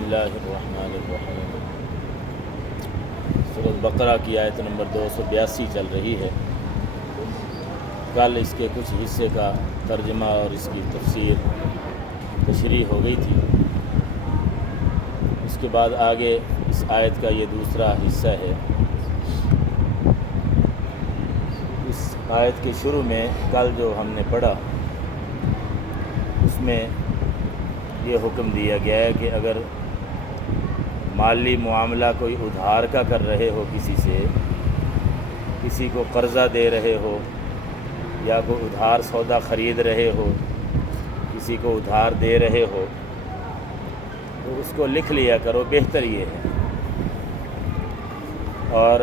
اللہ الرحمن الرحیم۔ سورۃ بقرہ کی آیت نمبر 282 چل رہی ہے۔ کل اس کے کچھ حصے کا ترجمہ اور اس کی تشریح ہو گئی تھی۔ اس کے بعد آگے اس آیت کا یہ دوسرا حصہ ہے۔ اس آیت کے شروع میں کل جو ہم نے پڑھا اس میں یہ حکم دیا گیا ہے کہ اگر مالی معاملہ کوئی ادھار کا کر رہے ہو، کسی سے کسی کو قرضہ دے رہے ہو یا کوئی ادھار سودا خرید رہے ہو، کسی کو ادھار دے رہے ہو تو اس کو لکھ لیا کرو، بہتر یہ ہے۔ اور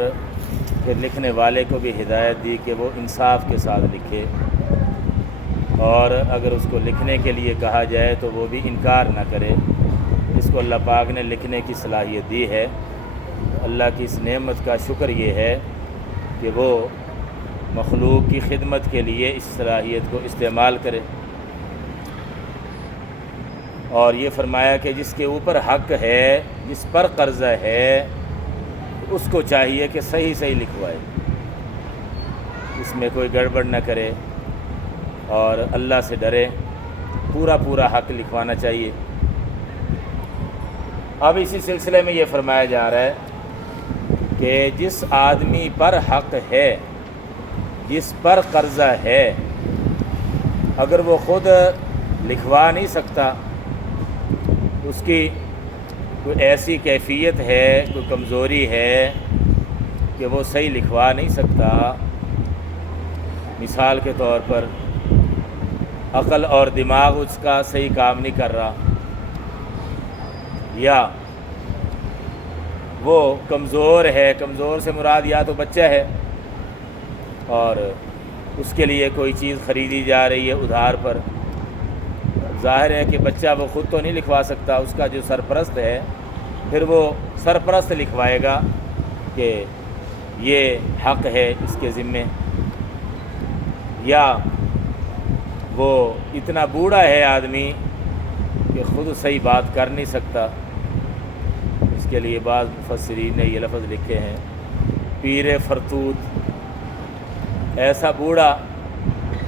پھر لکھنے والے کو بھی ہدایت دی کہ وہ انصاف کے ساتھ لکھے، اور اگر اس کو لکھنے کے لیے کہا جائے تو وہ بھی انکار نہ کرے۔ اس کو اللہ پاک نے لکھنے کی صلاحیت دی ہے۔ اللہ کی اس نعمت کا شکر یہ ہے کہ وہ مخلوق کی خدمت کے لیے اس صلاحیت کو استعمال کرے، اور یہ فرمایا کہ جس کے اوپر حق ہے، جس پر قرضہ ہے، اس کو چاہیے کہ صحیح لکھوائے، اس میں کوئی گڑبڑ نہ کرے اور اللہ سے ڈرے، پورا حق لکھوانا چاہیے۔ اب اسی سلسلے میں یہ فرمایا جا رہا ہے کہ جس آدمی پر حق ہے، جس پر قرضہ ہے، اگر وہ خود لکھوا نہیں سکتا، اس کی کوئی ایسی کیفیت ہے، کوئی کمزوری ہے کہ وہ صحیح لکھوا نہیں سکتا، مثال کے طور پر عقل اور دماغ اس کا صحیح کام نہیں کر رہا، یا وہ کمزور ہے، کمزور سے مراد یا تو بچہ ہے اور اس کے لیے کوئی چیز خریدی جا رہی ہے ادھار پر، ظاہر ہے کہ بچہ وہ خود تو نہیں لکھوا سکتا، اس کا جو سرپرست ہے پھر وہ سرپرست لکھوائے گا کہ یہ حق ہے اس کے ذمے، یا وہ اتنا بوڑھا ہے آدمی کہ خود صحیح بات کر نہیں سکتا، اس کے لیے بعض مفسرین نے یہ لفظ لکھے ہیں پیر فرتوت، ایسا بوڑھا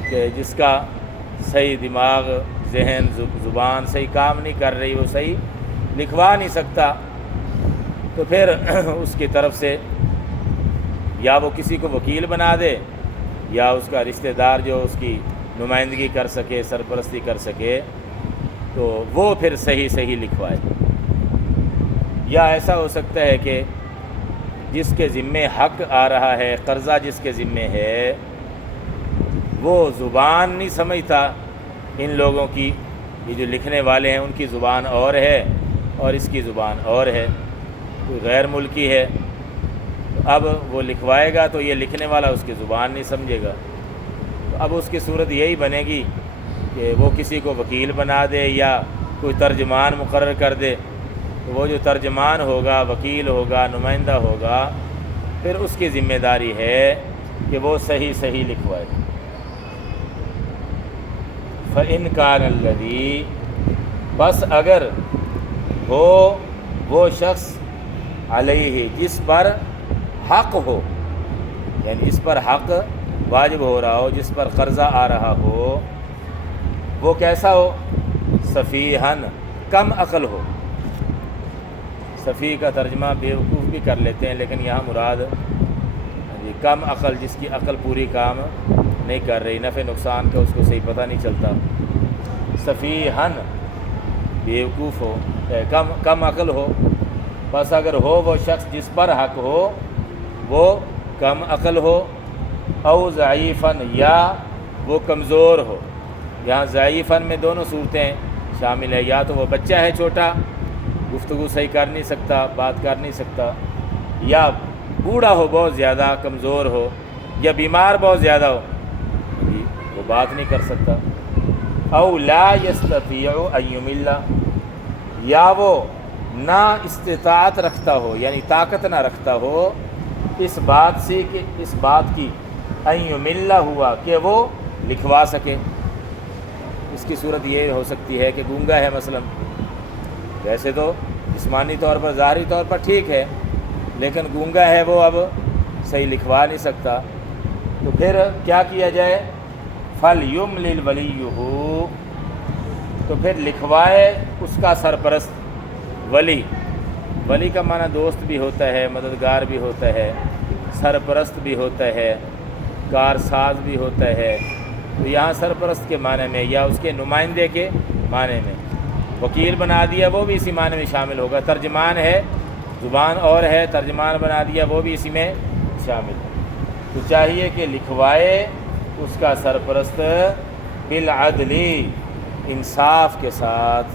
کہ جس کا صحیح دماغ، ذہن، زبان صحیح کام نہیں کر رہی، وہ صحیح لکھوا نہیں سکتا، تو پھر اس کی طرف سے یا وہ کسی کو وکیل بنا دے، یا اس کا رشتہ دار جو اس کی نمائندگی کر سکے، سرپرستی کر سکے، تو وہ پھر صحیح لکھوائے۔ یا ایسا ہو سکتا ہے کہ جس کے ذمے حق آ رہا ہے، قرضہ جس کے ذمے ہے، وہ زبان نہیں سمجھتا ان لوگوں کی، یہ جو لکھنے والے ہیں ان کی زبان اور ہے اور اس کی زبان اور ہے، کوئی غیر ملکی ہے، تو اب وہ لکھوائے گا تو یہ لکھنے والا اس کی زبان نہیں سمجھے گا، تو اب اس کی صورت یہی بنے گی کہ وہ کسی کو وکیل بنا دے یا کوئی ترجمان مقرر کر دے، تو وہ جو ترجمان ہوگا، وکیل ہوگا، نمائندہ ہوگا، پھر اس کی ذمہ داری ہے کہ وہ صحیح لکھوائے۔ فَإِنْ كَانَ الَّذِي، بس اگر ہو وہ شخص علیہ، جس پر حق ہو، یعنی جس پر حق واجب ہو رہا ہو، جس پر قرضہ آ رہا ہو، وہ کیسا ہو؟ سفیہن، کم عقل ہو۔ سفیہ کا ترجمہ بیوقوف بھی کر لیتے ہیں، لیکن یہاں مراد کم عقل، جس کی عقل پوری کام نہیں کر رہی، نفع نقصان کا اس کو صحیح پتہ نہیں چلتا۔ سفیہن، بیوقوف ہو، کم عقل ہو۔ بس اگر ہو وہ شخص جس پر حق ہو وہ کم عقل ہو، او ضعیفاً، یا وہ کمزور ہو، یہاں ضعیفاً میں دونوں صورتیں شامل ہے، یا تو وہ بچہ ہے چھوٹا، گفتگو صحیح کر نہیں سکتا، بات کر نہیں سکتا، یا بوڑھا ہو بہت زیادہ، کمزور ہو، یا بیمار بہت زیادہ ہو، جی وہ بات نہیں کر سکتا۔ او لا یستطیع ان یمل، یا وہ نہ استطاعت رکھتا ہو، یعنی طاقت نہ رکھتا ہو اس بات سے کہ اس بات کی ان یمل ہوا کہ وہ لکھوا سکے۔ اس کی صورت یہ ہو سکتی ہے کہ گونگا ہے مثلا، ویسے تو جسمانی طور پر ظاہری طور پر ٹھیک ہے، لیکن گونگا ہے وہ، اب صحیح لکھوا نہیں سکتا، تو پھر کیا کیا جائے؟ فَلْيُمْلِلْ وَلِيُّهُ، تو پھر لکھوائے اس کا سرپرست ولی۔ ولی کا معنی دوست بھی ہوتا ہے، مددگار بھی ہوتا ہے، سرپرست بھی ہوتا ہے، کارساز بھی ہوتا ہے، تو یہاں سرپرست کے معنی میں یا اس کے نمائندے کے معنی میں، وکیل بنا دیا وہ بھی اسی معنی میں شامل ہوگا، ترجمان ہے، زبان اور ہے، ترجمان بنا دیا وہ بھی اسی میں شامل ہے۔ تو چاہیے کہ لکھوائے اس کا سرپرست بالعدل، انصاف کے ساتھ۔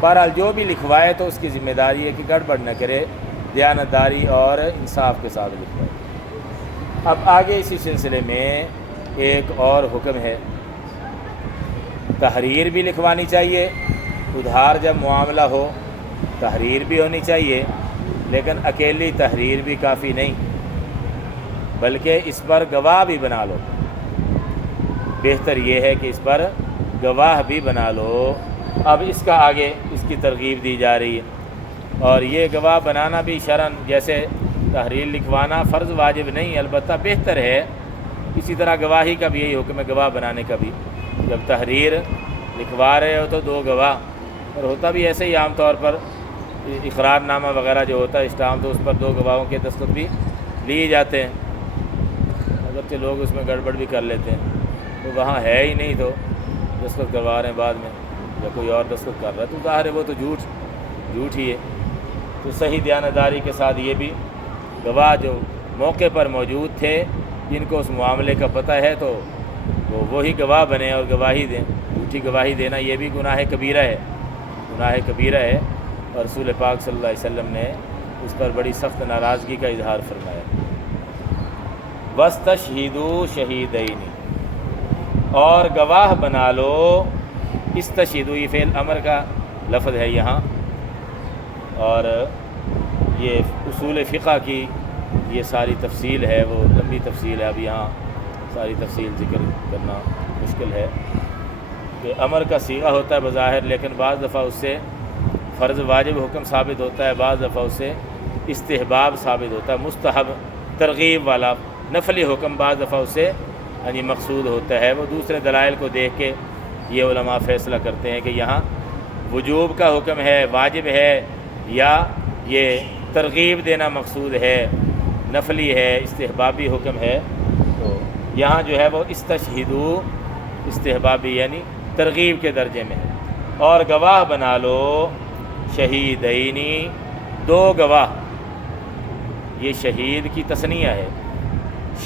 بہرحال جو بھی لکھوائے تو اس کی ذمہ داری ہے کہ گڑبڑ نہ کرے، دیانتداری اور انصاف کے ساتھ لکھوائے۔ اب آگے اسی سلسلے میں ایک اور حکم ہے، تحریر بھی لکھوانی چاہیے، ادھار جب معاملہ ہو تحریر بھی ہونی چاہیے، لیکن اکیلی تحریر بھی کافی نہیں، بلکہ اس پر گواہ بھی بنا لو۔ بہتر یہ ہے کہ اس پر گواہ بھی بنا لو۔ اب اس کا آگے اس کی ترغیب دی جا رہی ہے، اور یہ گواہ بنانا بھی شرعاً، جیسے تحریر لکھوانا فرض واجب نہیں، البتہ بہتر ہے۔ اسی طرح گواہی کا بھی یہی حکم ہے، گواہ بنانے کا بھی۔ جب تحریر لکھوا رہے ہو تو دو گواہ، اور ہوتا بھی ایسے ہی عام طور پر اقرار نامہ وغیرہ جو ہوتا ہے اسٹامپ، تو اس پر دو گواہوں کے دستخط بھی لیے جاتے ہیں، اگرچہ لوگ اس میں گڑبڑ بھی کر لیتے ہیں، تو وہاں ہے ہی نہیں تو دستخط کروا رہے ہیں بعد میں، یا کوئی اور دستخط کر رہا ہے، تو ظاہر ہے وہ تو جھوٹ ہی ہے۔ تو صحیح دیانتداری کے ساتھ یہ بھی گواہ جو موقع پر موجود تھے، جن کو اس معاملے کا پتہ ہے، تو وہی گواہ بنے اور گواہی دیں۔ جھوٹی گواہی دینا یہ بھی گناہ کبیرہ ہے، اور رسول پاک صلی اللہ علیہ وسلم نے اس پر بڑی سخت ناراضگی کا اظہار فرمایا۔ وَاسْتَشْهِدُوا شَهِيدَيْنِ، اور گواہ بنا لو۔ استشہدوا یہ فعل امر کا لفظ ہے یہاں، اور یہ اصول فقہ کی یہ ساری تفصیل ہے، وہ لمبی تفصیل ہے، اب یہاں ساری تفصیل ذکر کرنا مشکل ہے کہ امر کا صیغہ ہوتا ہے بظاہر، لیکن بعض دفعہ اس سے فرض واجب حکم ثابت ہوتا ہے، بعض دفعہ اس سے استحباب ثابت ہوتا ہے، مستحب ترغیب والا نفلی حکم بعض دفعہ اس سے مقصود ہوتا ہے۔ وہ دوسرے دلائل کو دیکھ کے یہ علماء فیصلہ کرتے ہیں کہ یہاں وجوب کا حکم ہے، واجب ہے، یا یہ ترغیب دینا مقصود ہے، نفلی ہے، استحبابی حکم ہے۔ تو یہاں جو ہے وہ استشہدوا استحبابی یعنی ترغیب کے درجے میں ہے۔ اور گواہ بنا لو شہیدینی، دو گواہ۔ یہ شہید کی تثنیہ ہے،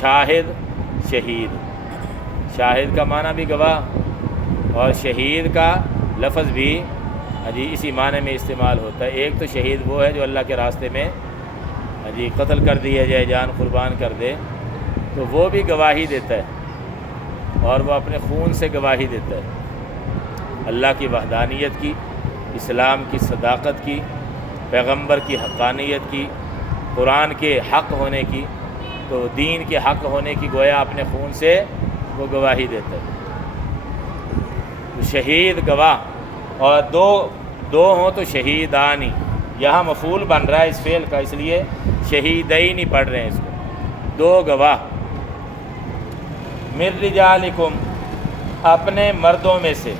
شاہد شہید، شاہد کا معنی بھی گواہ، اور شہید کا لفظ بھی اسی معنی میں استعمال ہوتا ہے۔ ایک تو شہید وہ ہے جو اللہ کے راستے میں قتل کر دیا جائے، جان قربان کر دے، تو وہ بھی گواہی دیتا ہے، اور وہ اپنے خون سے گواہی دیتا ہے اللہ کی وحدانیت کی، اسلام کی صداقت کی، پیغمبر کی حقانیت کی، قرآن کے حق ہونے کی، تو دین کے حق ہونے کی گویا اپنے خون سے وہ گواہی دیتا ہے۔ تو شہید گواہ، اور دو ہوں تو شہیدانی، یہاں مفعول بن رہا ہے اس فعل کا، اس لیے شہیدین ہی پڑھ رہے ہیں اس کو، دو گواہ۔ من رجالکم، اپنے مردوں میں سے،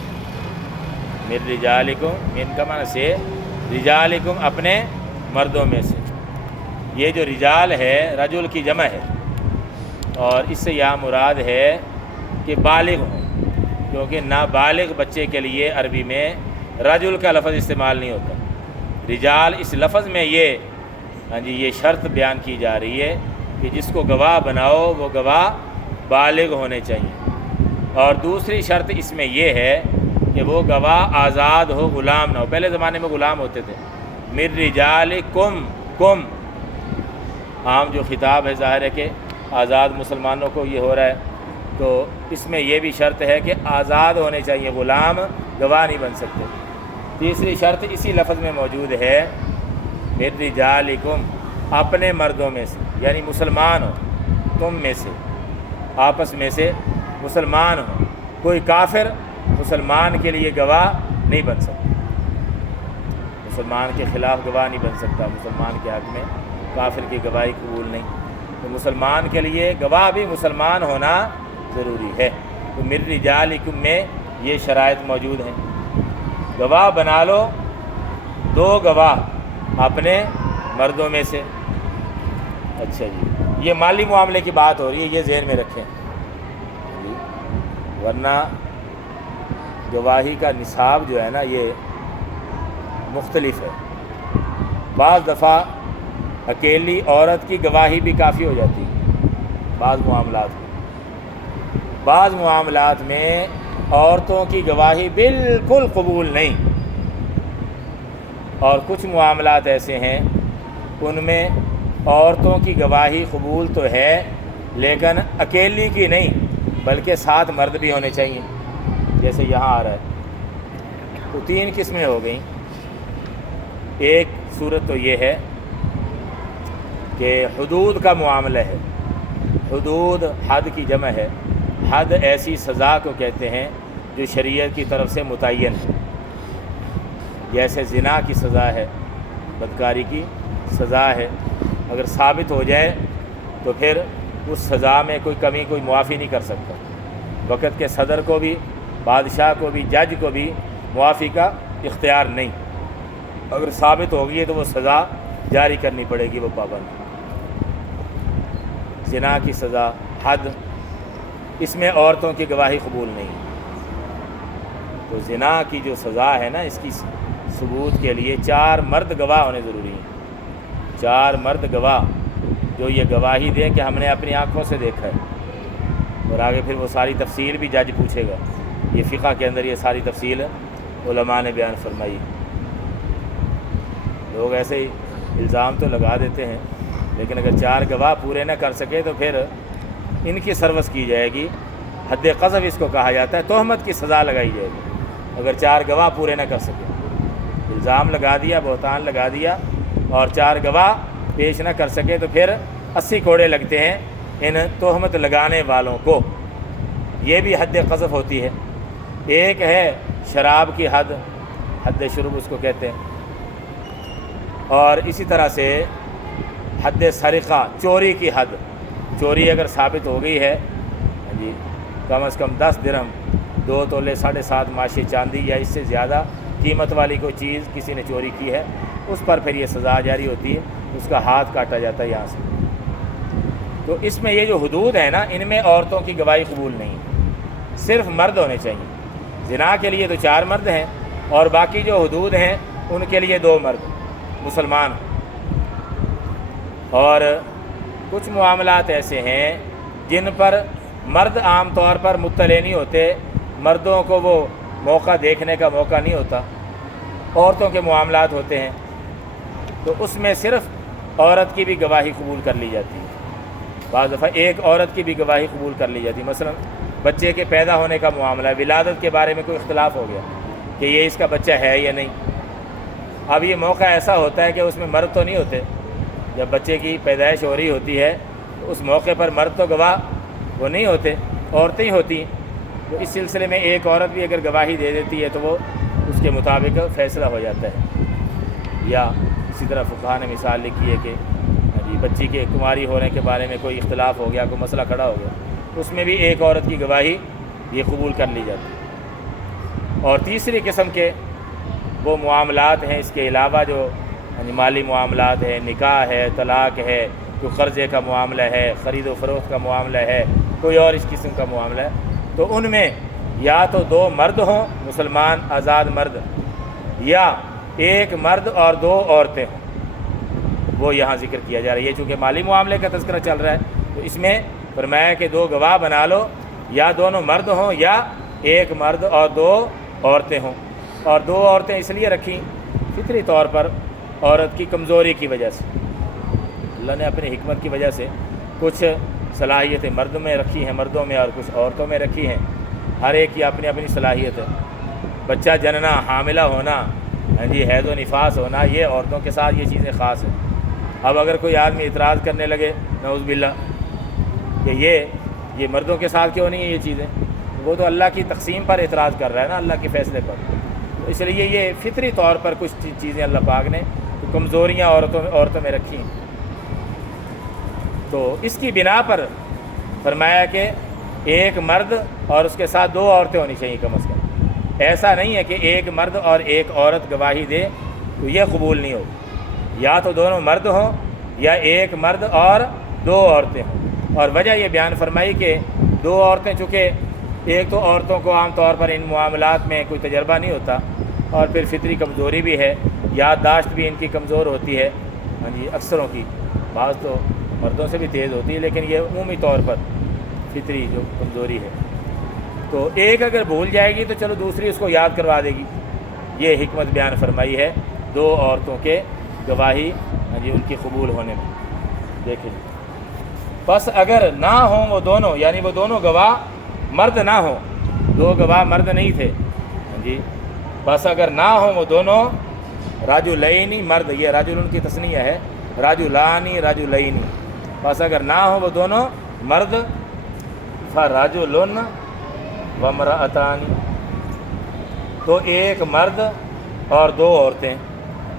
من رجالکم، من کا معنی سے، رجالکم اپنے مردوں میں سے۔ یہ جو رجال ہے رجل کی جمع ہے، اور اس سے یہاں مراد ہے کہ بالغ ہوں، کیونکہ نابالغ بچے کے لیے عربی میں رجل کا لفظ استعمال نہیں ہوتا۔ رجال اس لفظ میں یہ شرط بیان کی جا رہی ہے کہ جس کو گواہ بناؤ وہ گواہ بالغ ہونے چاہیے، اور دوسری شرط اس میں یہ ہے کہ وہ گواہ آزاد ہو، غلام نہ ہو۔ پہلے زمانے میں غلام ہوتے تھے۔ من رجالکم، کم عام جو خطاب ہے، ظاہر ہے کہ آزاد مسلمانوں کو یہ ہو رہا ہے، تو اس میں یہ بھی شرط ہے کہ آزاد ہونے چاہیے، غلام گواہ نہیں بن سکتے۔ تیسری شرط اسی لفظ میں موجود ہے، من رجالکم، اپنے مردوں میں سے، یعنی مسلمان ہو تم میں سے، آپس میں سے مسلمان ہو۔ کوئی کافر مسلمان کے لیے گواہ نہیں بن سکتا، مسلمان کے خلاف گواہ نہیں بن سکتا، مسلمان کے حق میں کافر کی گواہی قبول نہیں۔ تو مسلمان کے لیے گواہ بھی مسلمان ہونا ضروری ہے۔ تو من رجالکم میں یہ شرائط موجود ہیں۔ گواہ بنا لو، دو گواہ اپنے مردوں میں سے۔ اچھا جی، یہ مالی معاملے کی بات ہو رہی ہے، یہ ذہن میں رکھیں، ورنہ گواہی کا نصاب جو ہے نا یہ مختلف ہے۔ بعض دفعہ اکیلی عورت کی گواہی بھی کافی ہو جاتی ہے بعض معاملات میں۔ بعض معاملات میں عورتوں کی گواہی بالکل قبول نہیں، اور کچھ معاملات ایسے ہیں ان میں عورتوں کی گواہی قبول تو ہے، لیکن اکیلی کی نہیں بلکہ ساتھ مرد بھی ہونے چاہیے، جیسے یہاں آ رہا ہے۔ تو تین قسمیں ہو گئیں۔ ایک صورت تو یہ ہے کہ حدود کا معاملہ ہے۔ حدود حد کی جمع ہے۔ حد ایسی سزا کو کہتے ہیں جو شریعت کی طرف سے متعین ہے، جیسے زنا کی سزا ہے، بدکاری کی سزا ہے۔ اگر ثابت ہو جائے تو پھر اس سزا میں کوئی کمی کوئی معافی نہیں کر سکتا۔ وقت کے صدر کو بھی، بادشاہ کو بھی، جج کو بھی معافی کا اختیار نہیں۔ اگر ثابت ہو گئی تو وہ سزا جاری کرنی پڑے گی، وہ پابند۔ زنا کی سزا، حد، اس میں عورتوں کی گواہی قبول نہیں۔ تو زنا کی جو سزا ہے نا، اس کی ثبوت کے لیے 4 مرد گواہ ہونے ضروری ہیں۔ 4 مرد گواہ جو یہ گواہی دیں کہ ہم نے اپنی آنکھوں سے دیکھا ہے، اور آگے پھر وہ ساری تفصیل بھی جج پوچھے گا۔ یہ فقہ کے اندر یہ ساری تفصیل علماء نے بیان فرمائی۔ لوگ ایسے ہی الزام تو لگا دیتے ہیں، لیکن اگر 4 گواہ پورے نہ کر سکے تو پھر ان کی سروس کی جائے گی۔ حد قذف اس کو کہا جاتا ہے، تہمت کی سزا لگائی جائے گی اگر 4 گواہ پورے نہ کر سکے۔ الزام لگا دیا، بہتان لگا دیا، اور 4 گواہ پیش نہ کر سکے تو پھر 80 کوڑے لگتے ہیں ان تہمت لگانے والوں کو۔ یہ بھی حد قذف ہوتی ہے۔ ایک ہے شراب کی حد، حد شرب اس کو کہتے ہیں، اور اسی طرح سے حد سرقہ، چوری کی حد۔ چوری اگر ثابت ہو گئی ہے جی، کم از کم 10 درہم، 2 تولے 7.5 ماشی چاندی یا اس سے زیادہ قیمت والی کوئی چیز کسی نے چوری کی ہے، اس پر پھر یہ سزا جاری ہوتی ہے، اس کا ہاتھ کاٹا جاتا ہے یہاں سے۔ تو اس میں یہ جو حدود ہے نا، ان میں عورتوں کی گواہی قبول نہیں، صرف مرد ہونے چاہیے۔ زنا کے لیے تو 4 مرد ہیں، اور باقی جو حدود ہیں ان کے لیے 2 مرد مسلمان۔ اور کچھ معاملات ایسے ہیں جن پر مرد عام طور پر مطلع نہیں ہوتے، مردوں کو وہ موقع دیکھنے کا موقع نہیں ہوتا، عورتوں کے معاملات ہوتے ہیں، تو اس میں صرف عورت کی بھی گواہی قبول کر لی جاتی ہے۔ بعض دفعہ ایک عورت کی بھی گواہی قبول کر لی جاتی ہے۔ مثلا بچے کے پیدا ہونے کا معاملہ، ولادت کے بارے میں کوئی اختلاف ہو گیا کہ یہ اس کا بچہ ہے یا نہیں۔ اب یہ موقع ایسا ہوتا ہے کہ اس میں مرد تو نہیں ہوتے، جب بچے کی پیدائش ہو رہی ہوتی ہے تو اس موقع پر مرد تو گواہ وہ نہیں ہوتے، عورتیں ہی ہوتی ہیں۔ تو اس سلسلے میں ایک عورت بھی اگر گواہی دے دیتی ہے تو وہ اس کے مطابق فیصلہ ہو جاتا ہے۔ یا اسی طرح فقہاء نے مثال لکھی ہے کہ بچی کے کماری ہونے کے بارے میں کوئی اختلاف ہو گیا، کوئی مسئلہ کھڑا ہو گیا، اس میں بھی ایک عورت کی گواہی یہ قبول کر لی جاتی ہے۔ اور تیسری قسم کے وہ معاملات ہیں اس کے علاوہ جو مالی معاملات ہیں، نکاح ہے، طلاق ہے، کوئی قرضے کا معاملہ ہے، خرید و فروخت کا معاملہ ہے، کوئی اور اس قسم کا معاملہ ہے، تو ان میں یا تو 2 مرد ہوں مسلمان آزاد مرد، یا ایک مرد اور 2 عورتیں ہوں، وہ یہاں ذکر کیا جا رہا ہے۔ یہ چونکہ مالی معاملے کا تذکرہ چل رہا ہے تو اس میں فرمایا کہ 2 گواہ بنا لو، یا دونوں مرد ہوں یا ایک مرد اور دو عورتیں ہوں. اور دو عورتیں اس لیے رکھیں فطری طور پر عورت کی کمزوری کی وجہ سے. اللہ نے اپنی حکمت کی وجہ سے کچھ صلاحیتیں مردوں میں رکھی ہیں مردوں میں اور کچھ عورتوں میں رکھی ہیں. ہر ایک کی اپنی اپنی صلاحیت ہے. بچہ جننا، حاملہ ہونا، حیض و نفاس ہونا، یہ عورتوں کے ساتھ یہ چیزیں خاص ہیں. اب اگر کوئی آدمی اعتراض کرنے لگے نعوذ باللہ کہ یہ مردوں کے ساتھ کیوں نہیں ہے یہ چیزیں، وہ تو اللہ کی تقسیم پر اعتراض کر رہا ہے نا، اللہ کے فیصلے پر. تو اس لیے یہ فطری طور پر کچھ چیزیں اللہ پاک نے کمزوریاں عورتوں میں رکھی ہیں. تو اس کی بنا پر فرمایا کہ ایک مرد اور اس کے ساتھ دو عورتیں ہونی چاہیے کم از کم. ایسا نہیں ہے کہ ایک مرد اور ایک عورت گواہی دے تو یہ قبول نہیں ہوگی. یا تو دونوں مرد ہوں یا ایک مرد اور دو عورتیں ہوں. اور وجہ یہ بیان فرمائی کہ دو عورتیں، چونکہ ایک تو عورتوں کو عام طور پر ان معاملات میں کوئی تجربہ نہیں ہوتا، اور پھر فطری کمزوری بھی ہے، یادداشت بھی ان کی کمزور ہوتی ہے. اکثروں کی، بعض تو مردوں سے بھی تیز ہوتی ہے، لیکن یہ عمومی طور پر فطری جو کمزوری ہے. تو ایک اگر بھول جائے گی تو چلو دوسری اس کو یاد کروا دے گی. یہ حکمت بیان فرمائی ہے دو عورتوں کے گواہی ان کی قبول ہونے میں. دیکھیں بس اگر نہ ہوں وہ دونوں، یعنی وہ دونوں گواہ مرد نہ ہوں، دو گواہ مرد نہیں تھے بس اگر نہ ہوں وہ دونوں رجلین مرد، یہ رجل ان کی تثنیہ ہے، رجلانی رجلین، بس اگر نہ ہوں وہ دونوں مرد فرجل وامرأتان، تو ایک مرد اور دو عورتیں.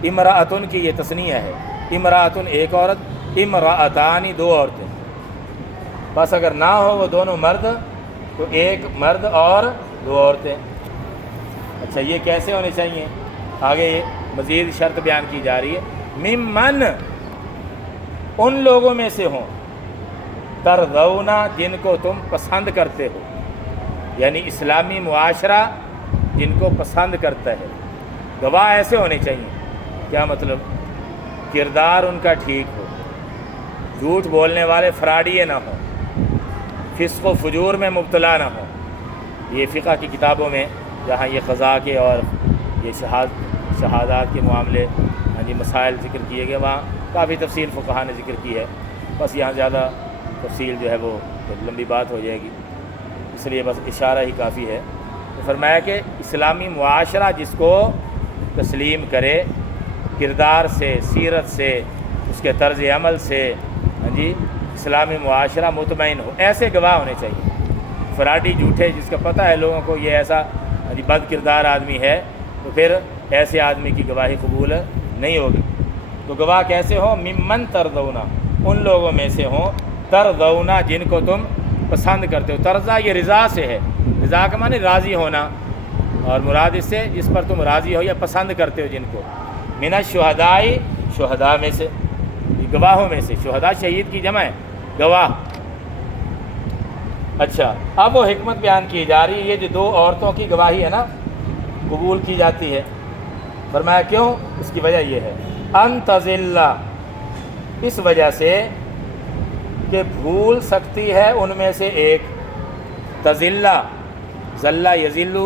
امرأتن کی یہ تثنیہ ہے، امرأتن ایک عورت، امرأتان دو عورتیں. بس اگر نہ ہو وہ دونوں مرد تو ایک مرد اور دو عورتیں. اچھا یہ کیسے ہونے چاہیے؟ آگے مزید شرط بیان کی جا رہی ہے. ممن، ان لوگوں میں سے ہوں، ترضون جن کو تم پسند کرتے ہو، یعنی اسلامی معاشرہ جن کو پسند کرتا ہے. گواہ ایسے ہونے چاہیے. کیا مطلب؟ کردار ان کا ٹھیک ہو، جھوٹ بولنے والے فراڈیے نہ ہوں، فسق و فجور میں مبتلا نہ ہوں. یہ فقہ کی کتابوں میں جہاں یہ قضاء کے اور یہ شہادات کے معاملے مسائل ذکر کیے گئے، وہاں کافی تفصیل فقہاء نے ذکر کی ہے. بس یہاں زیادہ تفصیل جو ہے وہ لمبی بات ہو جائے گی، اس لیے بس اشارہ ہی کافی ہے. تو فرمایا کہ اسلامی معاشرہ جس کو تسلیم کرے، کردار سے، سیرت سے، اس کے طرز عمل سے اسلامی معاشرہ مطمئن ہو، ایسے گواہ ہونے چاہیے. فراڈی جھوٹے جس کا پتہ ہے لوگوں کو یہ ایسا بد کردار آدمی ہے، تو پھر ایسے آدمی کی گواہی قبول نہیں ہوگی. تو گواہ کیسے ہوں؟ ممن ترضون، ان لوگوں میں سے ہوں، ترضون جن کو تم پسند کرتے ہو. ترضا یہ رضا سے ہے، رضا کا معنی راضی ہونا، اور مراد اس سے جس پر تم راضی ہو یا پسند کرتے ہو جن کو. من الشہداء، شہداء میں سے، گواہوں میں سے. شہداء شہید کی جمع ہے، گواہ. اچھا اب وہ حکمت بیان کی جا رہی ہے. یہ جو دو عورتوں کی گواہی ہے نا قبول کی جاتی ہے. فرمایا کیوں؟ اس کی وجہ یہ ہے ان تضل، اس وجہ سے کہ بھول سکتی ہے ان میں سے ایک. تضلہ، ضلہ یضل،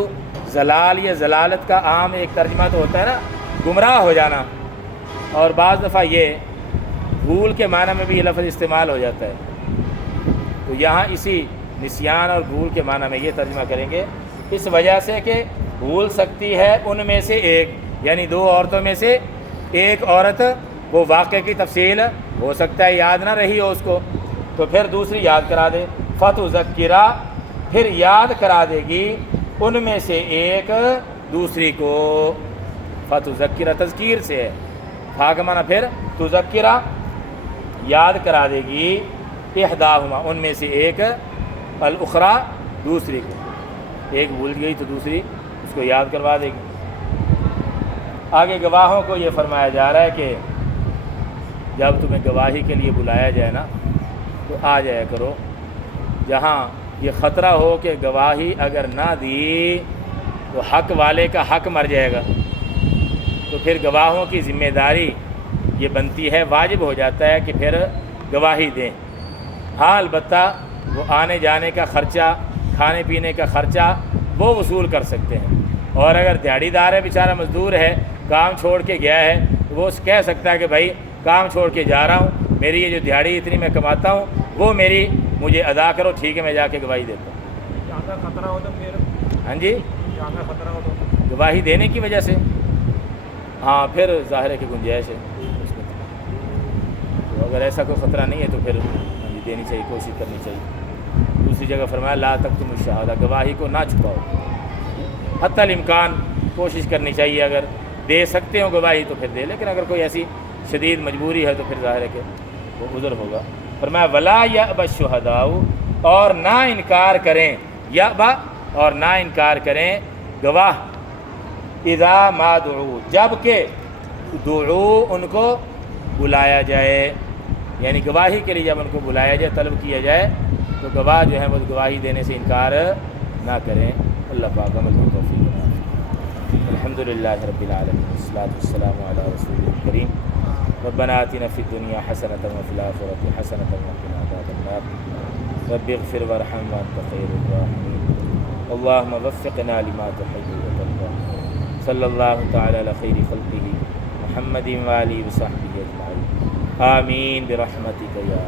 ضلال یا ضلالت کا عام ایک ترجمہ تو ہوتا ہے نا گمراہ ہو جانا، اور بعض دفعہ یہ بھول کے معنی میں بھی یہ لفظ استعمال ہو جاتا ہے. تو یہاں اسی نسیان اور بھول کے معنی میں یہ ترجمہ کریں گے اس وجہ سے کہ بھول سکتی ہے ان میں سے ایک، یعنی دو عورتوں میں سے ایک عورت وہ واقعے کی تفصیل ہو سکتا ہے یاد نہ رہی ہو اس کو، تو پھر دوسری یاد کرا دے. فتذکرہ، پھر یاد کرا دے گی ان میں سے ایک دوسری کو. فتذکرہ تذکیر سے ہے، فا کا معنی پھر تذکرہ، یاد کرا دے گی احداہما ان میں سے ایک، الاخری دوسری کو. ایک بھول گئی تو دوسری اس کو یاد کروا دے گی. آگے گواہوں کو یہ فرمایا جا رہا ہے کہ جب تمہیں گواہی کے لیے بلایا جائے نا تو آ جایا کرو. جہاں یہ خطرہ ہو کہ گواہی اگر نہ دی تو حق والے کا حق مر جائے گا، تو پھر گواہوں کی ذمہ داری یہ بنتی ہے، واجب ہو جاتا ہے کہ پھر گواہی دیں. ہاں البتہ وہ آنے جانے کا خرچہ کھانے پینے کا خرچہ وہ وصول کر سکتے ہیں۔ اور اگر دیہڑی دار ہے، بیچارہ مزدور ہے، کام چھوڑ کے گیا ہے، تو وہ کہہ سکتا ہے کہ بھائی کام چھوڑ کے جا رہا ہوں، میری یہ جو دیہڑی اتنی میں کماتا ہوں وہ مجھے ادا کرو، ٹھیک ہے میں جا کے گواہی دیتا ہوں۔ زیادہ خطرہ ہو تو پھر ہاں جی، زیادہ خطرہ ہو تو گواہی دینے کی وجہ سے ہاں پھر ظاہر ہے کہ گنجائش ہے اس میں، تو اگر ایسا کوئی خطرہ نہیں ہے تو پھر ہاں جی دینی چاہیے، کوشش کرنی چاہیے۔ دوسری جگہ فرمایا لا تکتموا الشہادہ، گواہی کو نہ چھپاؤ، حتی الامکان کوشش کرنی چاہیے، اگر دے سکتے ہو گواہی تو پھر دے، لیکن اگر کوئی ایسی شدید مجبوری ہے تو پھر ظاہر ہے کہ وہ عذر ہوگا۔ فرمایا ولا یأبی الشہداء، اور نہ انکار کریں، یأبی اور نہ انکار کریں گواہ، اذا ما دعوا، جب کہ دعو ان کو بلایا جائے، یعنی گواہی کے لیے جب ان کو بلایا جائے، طلب کیا جائے، تو گواہ جو ہے وہ گواہی دینے سے انکار نہ کریں۔ اللہ پاک عمل کی توفیق عطا۔ الحمد للہ رب العالمین، والصلاۃ والسلام علی رسول الکریم۔ ربنا آتنا فی الدنیا حسنۃ وفی الآخرۃ حسنۃ وقنا عذاب النار۔ رب اغفر وارحم وانت خیر الراحمین۔ اللہم وفقنا لما تحب وترضى۔ صلی اللہ تعالی علی خیر خلقہ محمد وآلہ وصحبہ اجمعین، آمین برحمتک یا